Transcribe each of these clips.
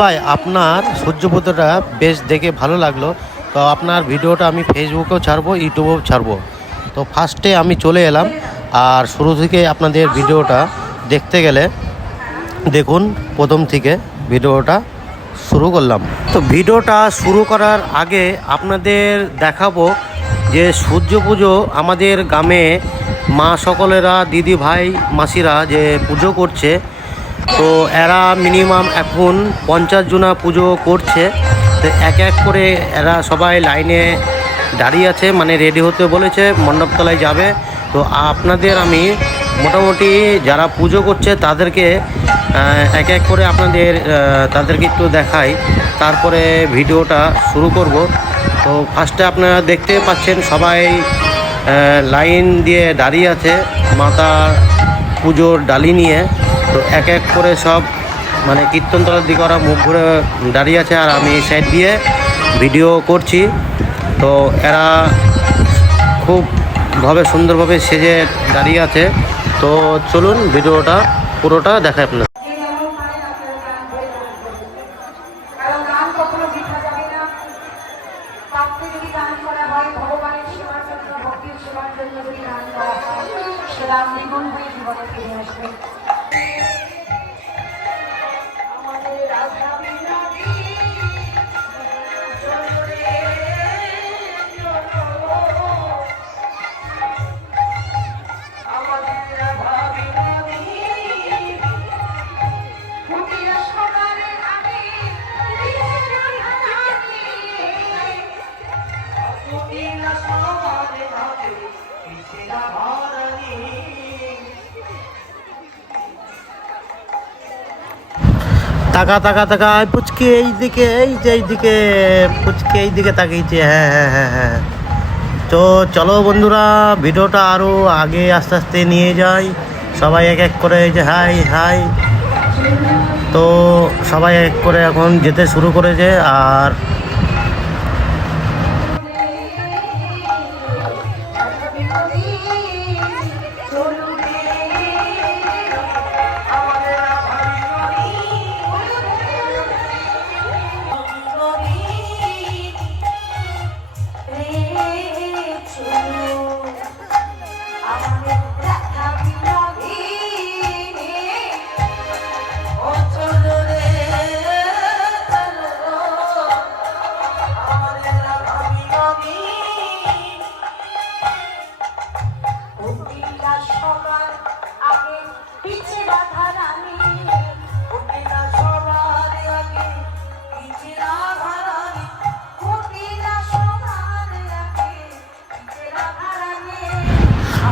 ভাই আপনার সূর্যপথটা বেশ দেখে ভালো লাগলো। তো আপনার ভিডিওটা আমি ফেসবুকেও ছাড়বো, ইউটিউবেও ছাড়বো। তো ফার্স্টে আমি চলে এলাম, আর শুরু থেকে আপনাদের ভিডিওটা দেখতে গেলে দেখুন, প্রথম থেকে ভিডিওটা শুরু করলাম। তো ভিডিওটা শুরু করার আগে আপনাদের দেখাবো যে সূর্য পুজো আমাদের গ্রামে মা সকলেরা, দিদি ভাই মাসিরা যে পুজো করছে, তো এরা মিনিমাম এখন 50 জনা পুজো করছে। তো এক এক করে এরা সবাই লাইনে দাঁড়িয়ে আছে, মানে রেডি হতে বলেছে, মণ্ডপতলায় যাবে। তো আপনাদের আমি মোটামুটি যারা পুজো করছে তাদেরকে এক এক করে তাদেরকে একটু দেখাই, তারপরে ভিডিওটা শুরু করব। তো ফার্স্টে আপনারা দেখতে পাচ্ছেন সবাই লাইন দিয়ে দাঁড়িয়ে আছে মাতার পুজোর ডালি নিয়ে। তো এক এক করে সব মানে কীর্তনতলার দিকে ওরা মুখ ঘুরে দাঁড়িয়ে আছে, আর আমি সাইড দিয়ে ভিডিও করছি। তো এরা খুব সুন্দরভাবে সেজে দাঁড়িয়ে আছে। তো চলুন ভিডিওটা পুরোটা দেখায় আপনার। তাকা তাকা তাকা পুচকে এইদিকে, এইদিকে পুচকে এইদিকে তাকিয়েছে। হ্যাঁ হ্যাঁ হ্যাঁ হ্যাঁ। তো চলো বন্ধুরা, ভিডিওটা আরও আগে আস্তে আস্তে নিয়ে যাই। সবাই এক এক করে, এই যে হাই হাই। তো সবাই এক করে এখন যেতে শুরু করেছে। আর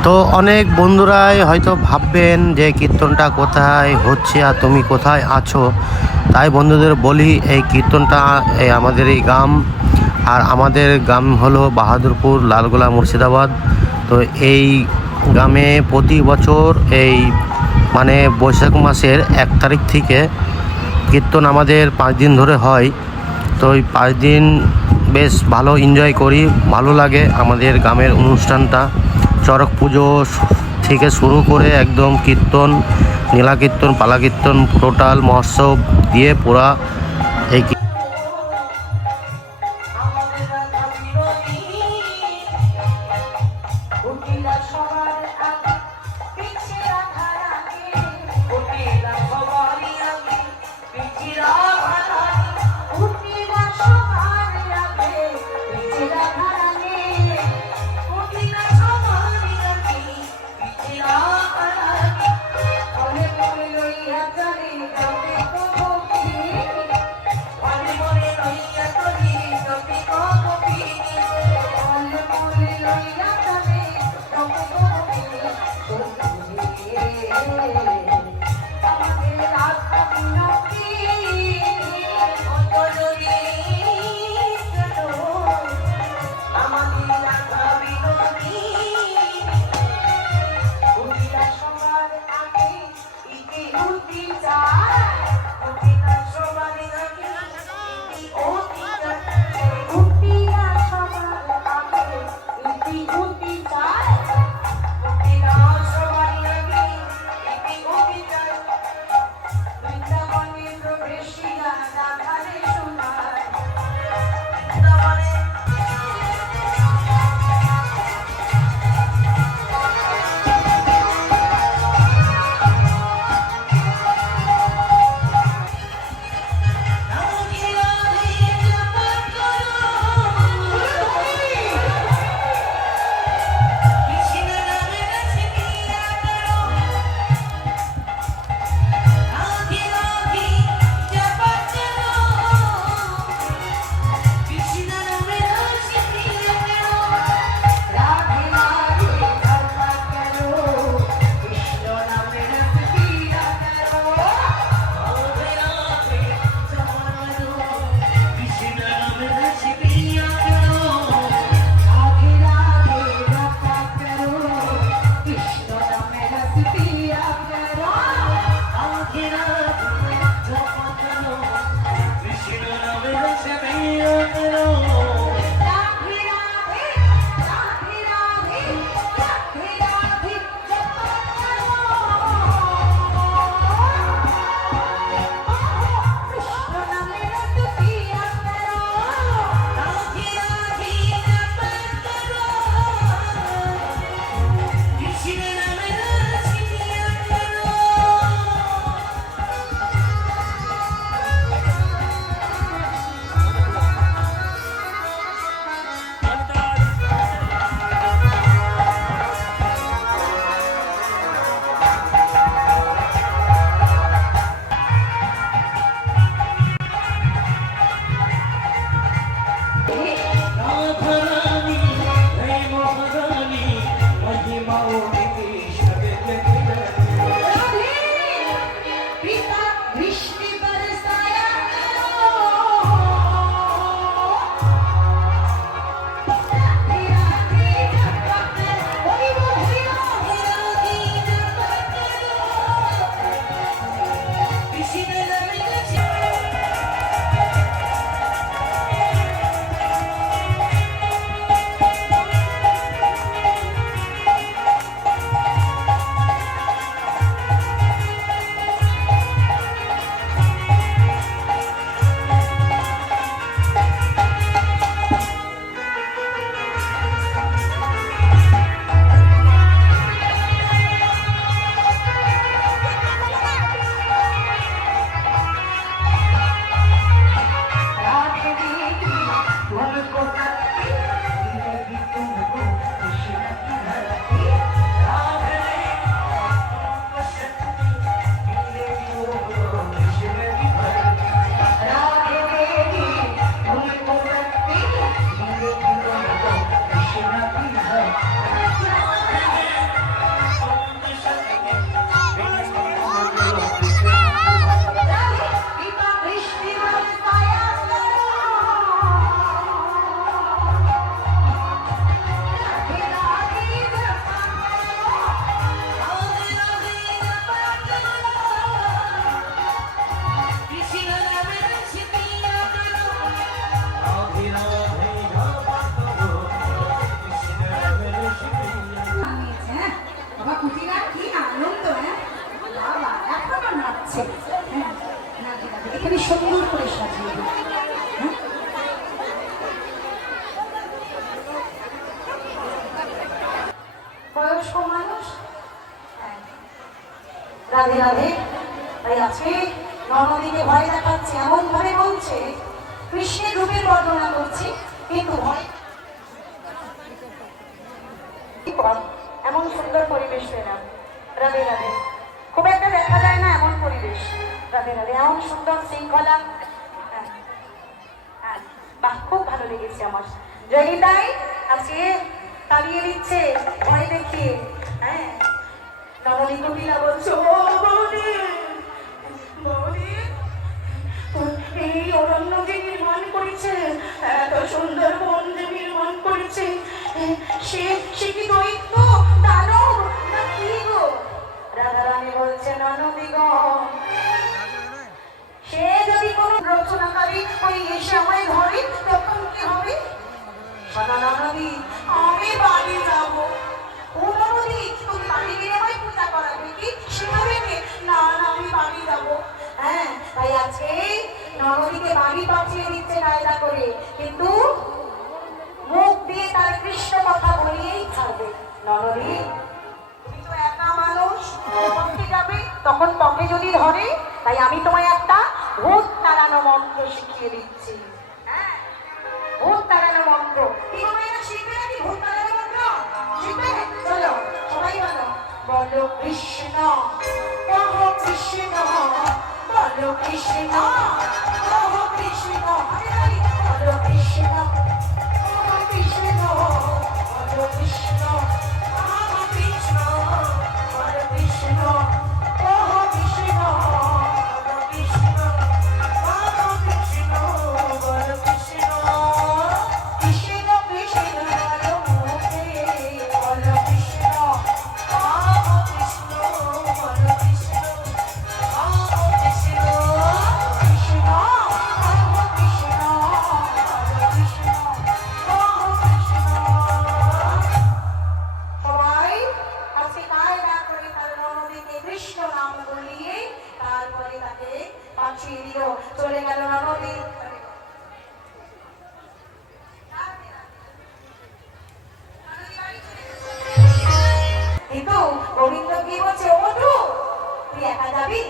তো অনেক বন্ধুরাই হয়তো ভাববেন যে কীর্তনটা কোথায় হচ্ছে আর তুমি কোথায় আছো। তাই বন্ধুদের বলি, এই কীর্তনটা আমাদের এই গ্রাম, আর আমাদের গ্রাম হলো বাহাদুরপুর, লালগোলা, মুর্শিদাবাদ। তো এই গ্রামে প্রতি বছর এই মানে বৈশাখ মাসের 1 তারিখ থেকে কীর্তন আমাদের 5 দিন ধরে হয়। তো ওই 5 দিন বেশ ভালো এনজয় করি, ভালো লাগে আমাদের গ্রামের অনুষ্ঠানটা। চড়ক পুজো থেকে শুরু করে একদম কীর্তন, নীলা কীর্তন, পালা কীর্তন, টোটাল মহোৎসব দিয়ে পুরা এই বয়স্ক মানুষ। হ্যাঁ, রাধে রাধে। তাই আজকে ননদীকে ভয় দেখাচ্ছে, এমন ভাবে বলছে কৃষ্ণের রূপের বর্ণনা করছি, কিন্তু ভয়। এমন সুন্দর পরিবেশ পেলাম। রাধে রাধে। খুব একটা দেখা যায় না এমন পরিবেশ। রাধে রাধে। এমন সুন্দর শৃঙ্খলা। বাহ, খুব ভালো লেগেছে আমার। জয়িতাই আজকে তাড়িয়ে দিচ্ছে ভয় দেখিয়ে। হ্যাঁ, নবনী কবিরা বলছো, ও বৌদি, বৌদি, এই অরণ্য যে নির্মাণ করেছে, এত সুন্দর বন যে নির্মাণ করেছে, সে কি দৈত্য, দানব না কি গো? রাধারানী বলছে, ননদি গো, সে যদি কোন রচনাকারী ওই এসে আমায় ধরে তখন কি হবে? শোনো ননদি, আমি বাড়ি যাবো। ও ননদি, তুমি বাড়ি গিয়ে আমায় পূজা করাবে কি? সেভাবে না না, আমি বাড়ি যাবো। হ্যাঁ, তাই আজকে ননদীকে বাড়ি পাঠিয়ে দিচ্ছে কায়দা করে, কিন্তু মুখ দিয়ে তার কৃষ্ণ কথা বলিয়েই ছাড়বে। ননদি, তুমি তো একা মানুষ, পথে যাবে, তখন পথে যদি ধরে, তাই আমি তোমায় একটা ভূত তাড়ানো মন্ত্র শিখিয়ে দিচ্ছি। হ্যাঁ, ভূত তাড়ানো মন্ত্র। কি মায়েরা শিখবে নাকি ভূত তাড়ানো মন্ত্র? শিখবে? চলো সবাই বলো, বলো কৃষ্ণ, বলো কৃষ্ণ, বলো কৃষ্ণ, বলো কৃষ্ণ, বলো কৃষ্ণ, বলো কৃষ্ণ, বলো কৃষ্ণ, বলো কৃষ্ণ, বলো কৃষ্ণ, বলো কৃষ্ণ, বলো কৃষ্ণ, বলো কৃষ্ণ, বলো কৃষ্ণ, কৃষ্ণ কৃষ্ণ বলো মুখে, বলো কৃষ্ণ, বলো কৃষ্ণ, বলো কৃষ্ণ, বলো কৃষ্ণ, কৃষ্ণ, বলো কৃষ্ণ, বলো কৃষ্ণ, বলো কৃষ্ণ। সবাই আজকে কায়দা করে তার ননদীকে কৃষ্ণ নাম বলিয়ে তারপরে তাকে পাঠিয়ে দিল। চলে গেল ননদী। কিন্তু গোবিন্দ কি বলছে, ওঠো, তুই একা যাবি?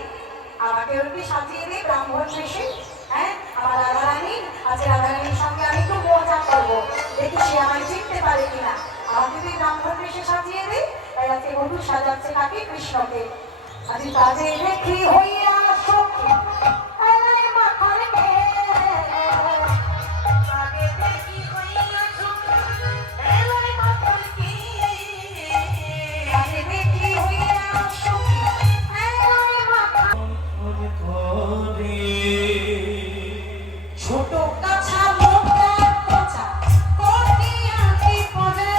আমাকে ওরকে সাজিয়ে দে ব্রাহ্মণ বেশে। হ্যাঁ, আমার রাধারানী আছে, রাধারানীর সঙ্গে আমি একটু মজা করবো, দেখি সে আমায় চিনতে পারে কিনা। আমাকে তুই ব্রাহ্মণ বেশে সাজিয়ে দে। তাই আজকে বধূ সাজাচ্ছে কাকে? কৃষ্ণকে। আজ কাজে দেখি হইয়া সখী এলাই মাখন গে, কাজে দেখি হইয়া সখী এলাই মাখন গে, কাজে দেখি হইয়া সখী এলাই মাখন ছোট কাছা মোটা কোচা কোটিয়া কি পড়ে,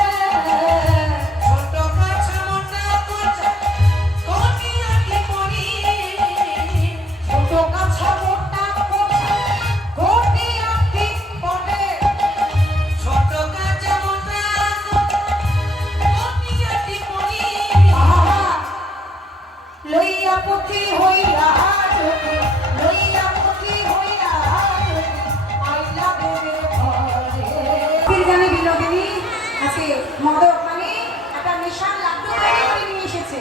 ছোট কাছা মোটা কোচা কোটিয়া কি পড়ি, ছোট কাছা মোটা কোচা কোটিয়া কি পড়ে, ছোট কাছা মোটা কোচা কোটিয়া কি পড়ি। লইয়া পুথি হইয়া চোখে, লইয়া পুথি হইয়া চোখে, আইলা বেরে ঘরে। জানে বিনোদিনী আছে মদক মানে একটা নেশার লাড্ডু তৈরি করে নিয়ে এসেছে।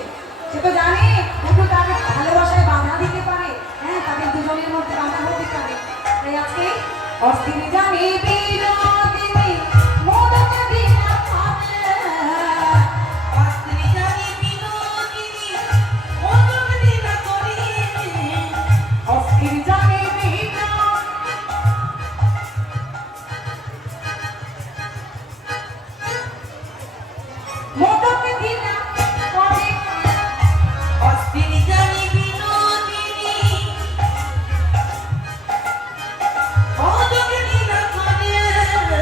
সে তো জানে শুধু তার ভালোবাসায় বাধা দিতে পারে। হ্যাঁ, তাদের দুজনের মধ্যে বাধা হতে পারে। তাই আজকে অস্থির জানে বিনোদিনী মদক দিনা খাবে, অস্থির জানে বিনোদিনী মদক দিনা করি, অস্থির জানে মদক দিনা করে, অস্থির জানে বিনোদিনী মদক দিনা করে,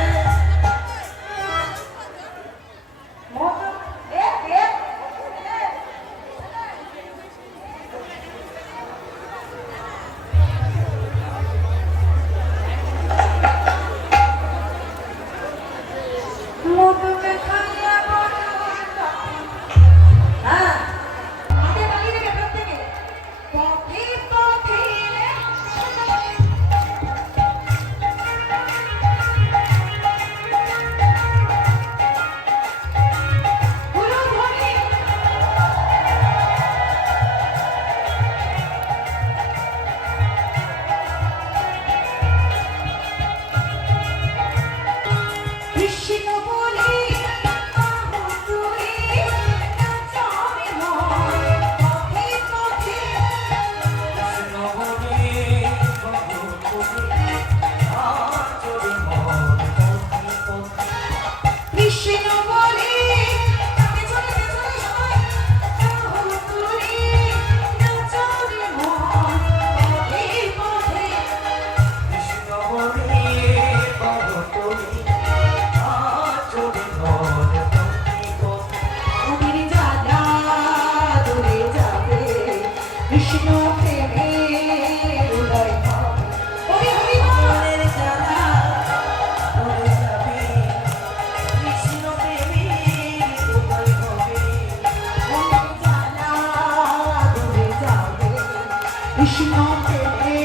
কৃষ্ণ প্রেমে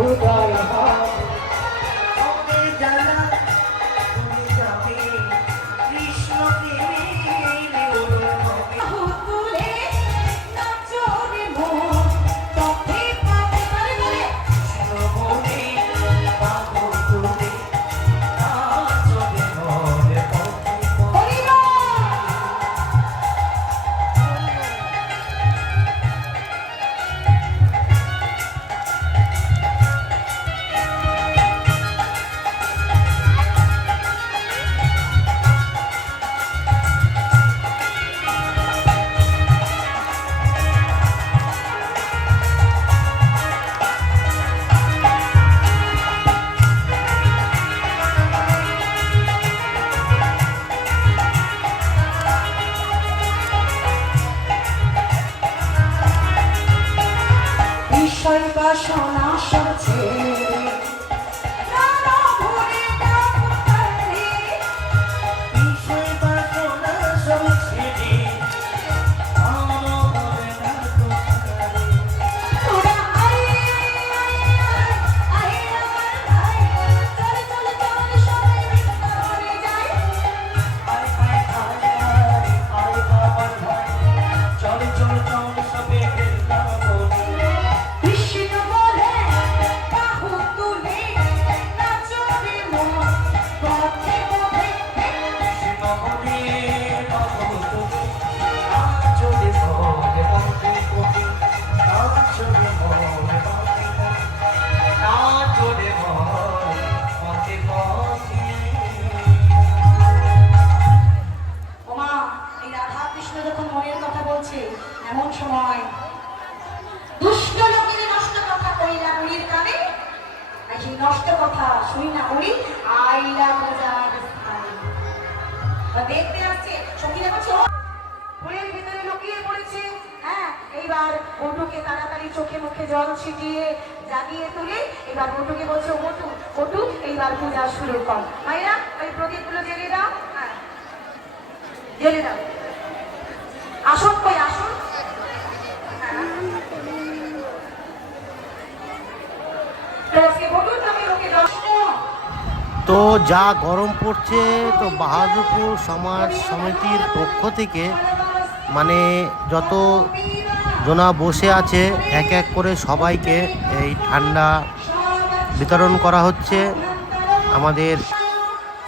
উদয় হয় জানা তুমি যাবে কৃষ্ণ প্রেমে উদয় হবে হুকুলে নাচো রে মন তবে পাবে বলে বলে শ্রবণে পাবো তুমি নাচো রে মন হরি বল বিষয় বাসনা সব ছেড়ে প্রাণ ভরে দাও তারে বিষয় বাসনা সব ছেড়ে প্রাণ ভরে দাও তারে তোরা আয় আয় আয় আয় চল চল চল সবাই বৃন্দাবনে যাই আয় আয় আয় আয় বাবার ভাই চল চল চল সবে বৃন্দাবনে কৃষ্ণ বলে বাহু তুলে নাচো রে মন পথে পথে কৃষ্ণ বলে বাহু তুলে নাচো রে মন পথে পথে নাচো রে মন পথে পথে নাচো রে মন পথে পথে ওমা এই রাধা কৃষ্ণ যখন মনের কথা বলছে এমন সময় দুষ্ট লোকের নষ্ট কথা কইলা বুড়ির কানে আর সেই নষ্ট কথা শুনি না বুড়ি আইলা মজার স্থানে দেখতে আসছে সখীরা বলছে ফুলের ভিতরে লুকিয়ে পড়েছে হ্যাঁ এইবার বটুকে তাড়াতাড়ি চোখে মুখে জল ছিটিয়ে জাগিয়ে তুলে এবার বটুকে বলছে বটু বটু এইবার পূজা শুরু কর মায়েরা ওই প্রদীপগুলো জ্বেলে দাও হ্যাঁ জ্বেলে দাও আসুন কই আসুন তো যা গরম পড়ছে তো বাহাদুরপুর সমাজ সমিতির পক্ষ থেকে মানে যত জনা বসে আছে এক এক করে সবাইকে এই ঠান্ডা বিতরণ করা হচ্ছে আমাদের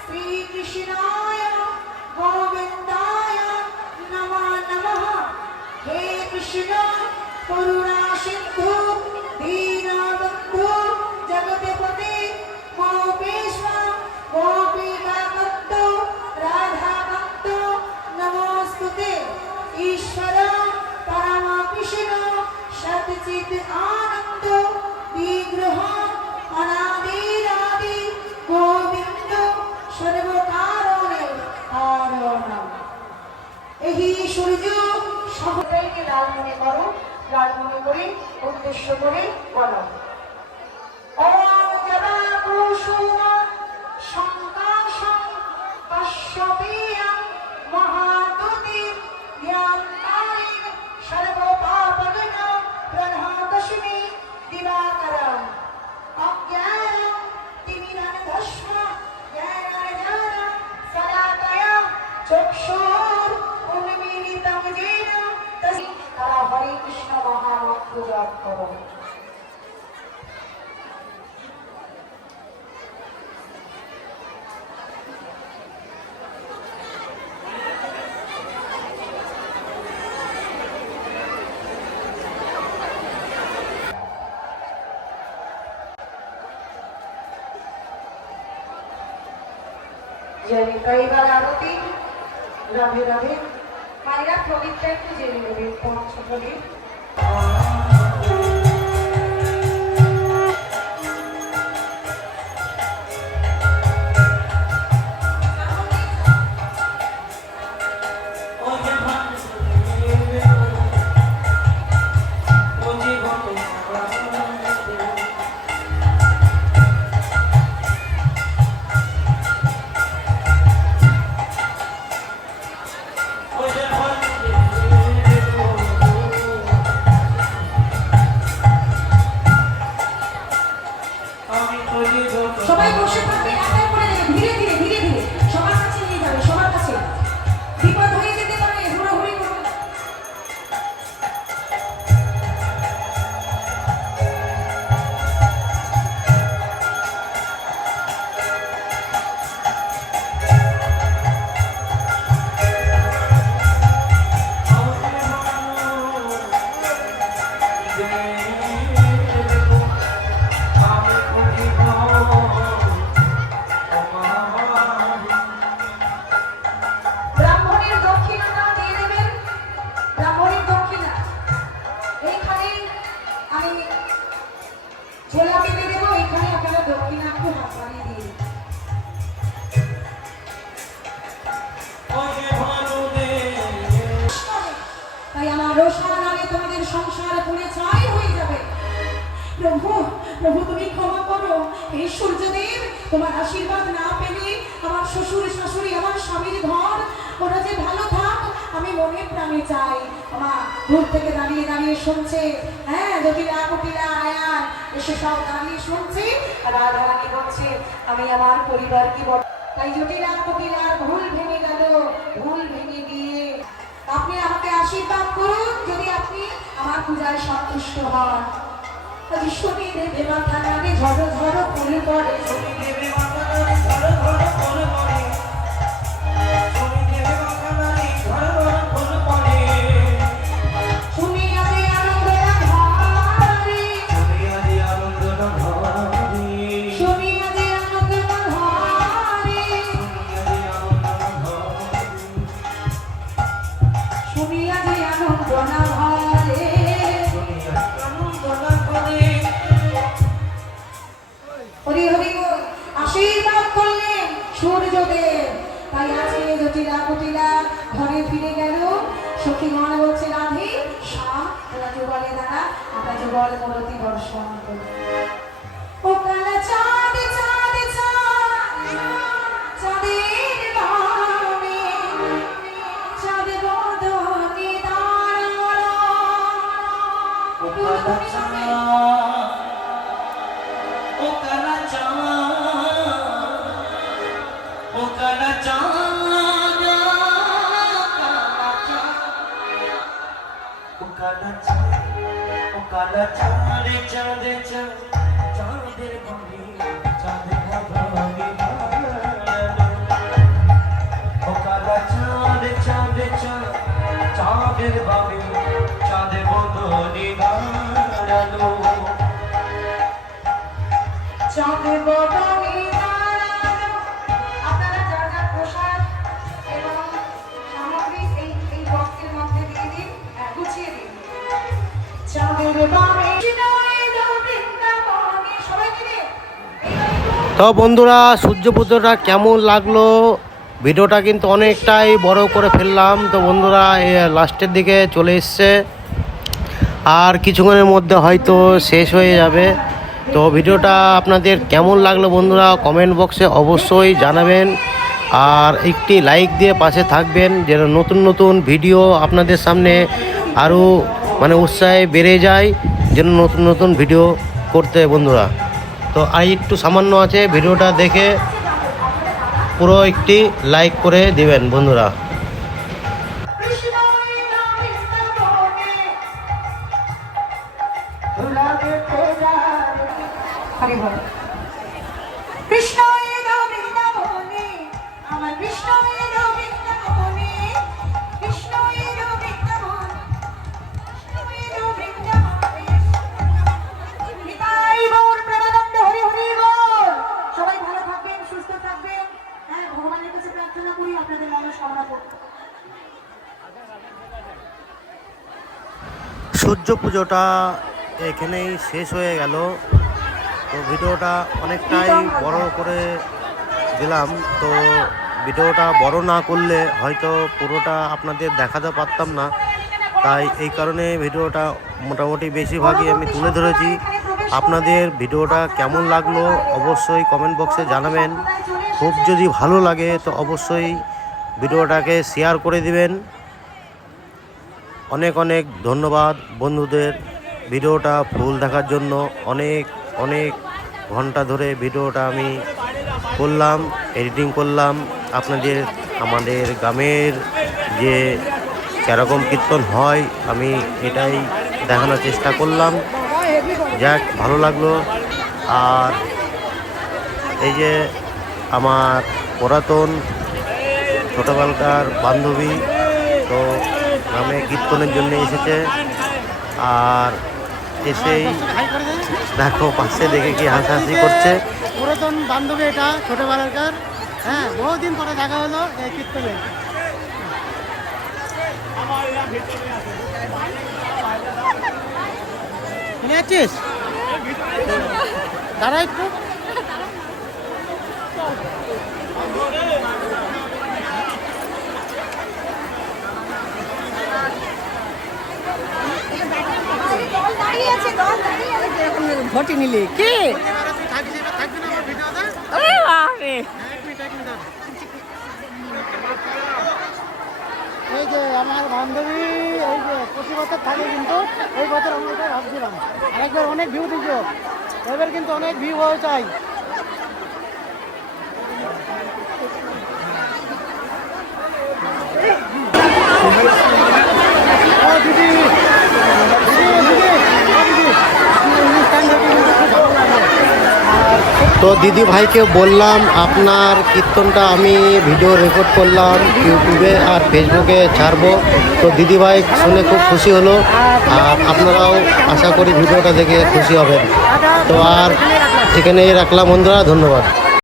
শ্রীকৃষ্ণায় গোবিন্দায় নমঃ নমঃ হে কৃষ্ণ করুণা সিন্ধু দীনবন্ধু জগৎপতি গোপীশ গোপিকাকান্ত রাধাকান্ত নমস্তুতে ঈশ্বর পরম কৃষ্ণ সচ্চিৎ আনন্দ বিগ্রহ অনাদিরাদি গোবিন্দ সর্বকারণে কারণ এই সূর্য সবাইকে লাল মনে করো লাল মনে করে উদ্দেশ্য করে বলো ওম জবা কুসুম সংকাশং পশ্যপেয়ং মহাদুতি জ্ঞানকারী সর্বপাপগণ প্রধাতস্মি দিবাকরম অজ্ঞানম তিমিরান্ধস্ম জ্ঞানাঞ্জনা শলাকয়া চক্ষুর উন্মীলিতং যেন তারা হরে কৃষ্ণ মহামন্ত্র জপ করো এইবার আরতি রাধে রাধে মায়েরা প্রদীপটা একটু জেনে নেবে পঞ্চ প্রদীপ রোষানলে তোমাদের সংসার পুড়ে ছাই হয়ে যাবে। প্রভু, প্রভু তুমি ক্ষমা করো। এই সূর্যদেব, তোমার আশীর্বাদ না পেলে আমার শ্বশুর শাশুড়ি, আমার স্বামীর ঘর, ওরা যে ভালো থাক আমি মনে প্রাণে চাই। আমার দূর থেকে দাঁড়িয়ে দাঁড়িয়ে শুনছে, হ্যাঁ, জটিলা কুটিলা আয়ার এসে সব দাঁড়িয়ে শুনছে। রাধারানী বলছে আমি আমার পরিবারকে তাই জটিলা কুটিলার ভুল ভেঙে গেল। ভুল ভেঙে দিয়ে আপনি আমাকে আশীর্বাদ করুন, যদি আপনি আমার পূজায় সন্তুষ্ট হন। শনি দেবে মাথা নামে ঝড় ঝড় ফুল পড়ে, শনি দেবে মাথা নামে ঝড় ঝড় ফুল পড়ে, শনি দেবে মাথা নামে ঝড় ঝড় ফুল পড়ে। শুনি আজ আনন্দ না ঘরে, শুনি আজ আনন্দ না ঘরে, শুনি আজ আনন্দ না ঘরে, শুনি আজ আনন্দ না ঘরে। হরি হরি বল, আশীর্বাদ করলেন সূর্যদেব। তাই আজকে জটিলা কুটিলা ঘরে ফিরে গেল। সখীগণ বলছে রাধে শ্যাম, তোরা যুগলে দাঁড়া, আমরা যুগল মূরতি দর্শন করি। ও কালা চাঁদ চাঁদ চাঁদ, চাঁদের বামে চাঁদ বদনে দাঁড়া। ও কালা চাঁদ, ও কালা চাঁদ, ও কালা চাঁদ, ও কালা চাঁদ, ও কালা চাঁদ, চাঁদ চাঁদ, চাঁদের বামে চাঁদ বদনে দাঁড়ালো। ও কালা চাঁদ চাঁদ চাঁদ, চাঁদের বামে চাঁদ বদনে দাঁড়ালো। চাঁদে বদনে দাঁড়ালো। আপনারা যার যার প্রসাদ এবং সামগ্রী এই বক্সের মধ্যে দিয়ে দিন, গুছিয়ে দিন। চাঁদের বামে সবাই মিলে তো বন্ধুরা, সূর্যপুত্রটা কেমন লাগলো? ভিডিওটা কিন্তু অনেকটাই বড় করে ফেললাম। তো বন্ধুরা, লাস্টের দিকে চলে এসছে, আর কিছুক্ষণের মধ্যে হয়তো শেষ হয়ে যাবে। তো ভিডিওটা আপনাদের কেমন লাগলো বন্ধুরা, কমেন্ট বক্সে অবশ্যই জানাবেন। আর একটি লাইক দিয়ে পাশে থাকবেন, যেন নতুন নতুন ভিডিও আপনাদের সামনে আরও উৎসাহে বেড়ে যায়, যেন নতুন নতুন ভিডিও করতে বন্ধুরা। তো আর একটু সামান্য আছে, ভিডিওটা দেখে পুরো একটি লাইক করে দিবেন বন্ধুরা। কৃষ্ণ এলো বৃন্দাবনে, আমার কৃষ্ণ এলো বৃন্দাবনে, কৃষ্ণ এলো বৃন্দাবনে, কৃষ্ণ এলো বৃন্দাবনে। নিতাই গৌর প্রেমানন্দ, হরি হরি বল। সবাই ভালো থাকবেন, সুস্থ থাকবেন। হ্যাঁ, ভগবানের কাছে প্রার্থনা করি আপনাদের মনোকামনা করতে। সূর্য পুজোটা এখানেই শেষ হয়ে গেল। তো ভিডিওটা অনেকটাই বড় করে দিলাম। তো ভিডিওটা বড় না করলে হয়তো পুরোটা আপনাদের দেখাতে পারতাম না, তাই এই কারণে ভিডিওটা মোটামুটি বেশিরভাগই আমি তুলে ধরেছি। আপনাদের ভিডিওটা কেমন লাগলো অবশ্যই কমেন্ট বক্সে জানাবেন। খুব যদি ভালো লাগে তো অবশ্যই ভিডিওটাকে শেয়ার করে দিবেন। অনেক অনেক ধন্যবাদ বন্ধুদের ভিডিওটা ফুল দেখার জন্য। অনেক অনেক ঘন্টা ধরে ভিডিওটা আমি করলাম, এডিটিং করলাম। আপনাদের আমাদের গ্রামের যে কীরকম কীর্তন হয় আমি এটাই দেখানোর চেষ্টা করলাম। যাক, ভালো লাগলো। আর এই যে আমার পুরাতন ছোটোবেলাকার বান্ধবী, তো গ্রামে কীর্তনের জন্য এসেছে। আর এসেই দেখো পাশে দেখে কি হাসাহাসি করছে। পুরাতন বান্ধবী, এটা ছোটবেলাকার। হ্যাঁ, বহুদিন পরে দেখা হলো এই কীর্তনে। শুনে যাচ্ছিস? দাঁড়া একটু। ঘটি নিলি কি তুই থাকিস এবার থাকবি না আমার ভিডিওতে? ওরে বাবারে এক মিনিট দাঁড়া। এই যে আমার বান্ধবী এই যে প্রতি বছর থাকে কিন্তু এই বছর আমি এটা ভাবছিলাম আরেকবার অনেক ভিউ দিচ্ছ এবার কিন্তু অনেক ভিউ হয়ে চাই ও দিদি দিদি দিদি ও দিদি অনুষ্ঠান দেখে কিন্তু খুব ভালো লাগে তো দিদি ভাইকে বললাম আপনার কীর্তনটা আমি ভিডিও রেকর্ড করলাম ইউটিউবে আর ফেসবুকে ছাড়বো। তো দিদি ভাই শুনে খুব খুশি হলো আর আপনারাও আশা করি ভিডিওটা দেখে খুশি হবেন। তো আর এখানেই রাখলাম বন্ধুরা, ধন্যবাদ।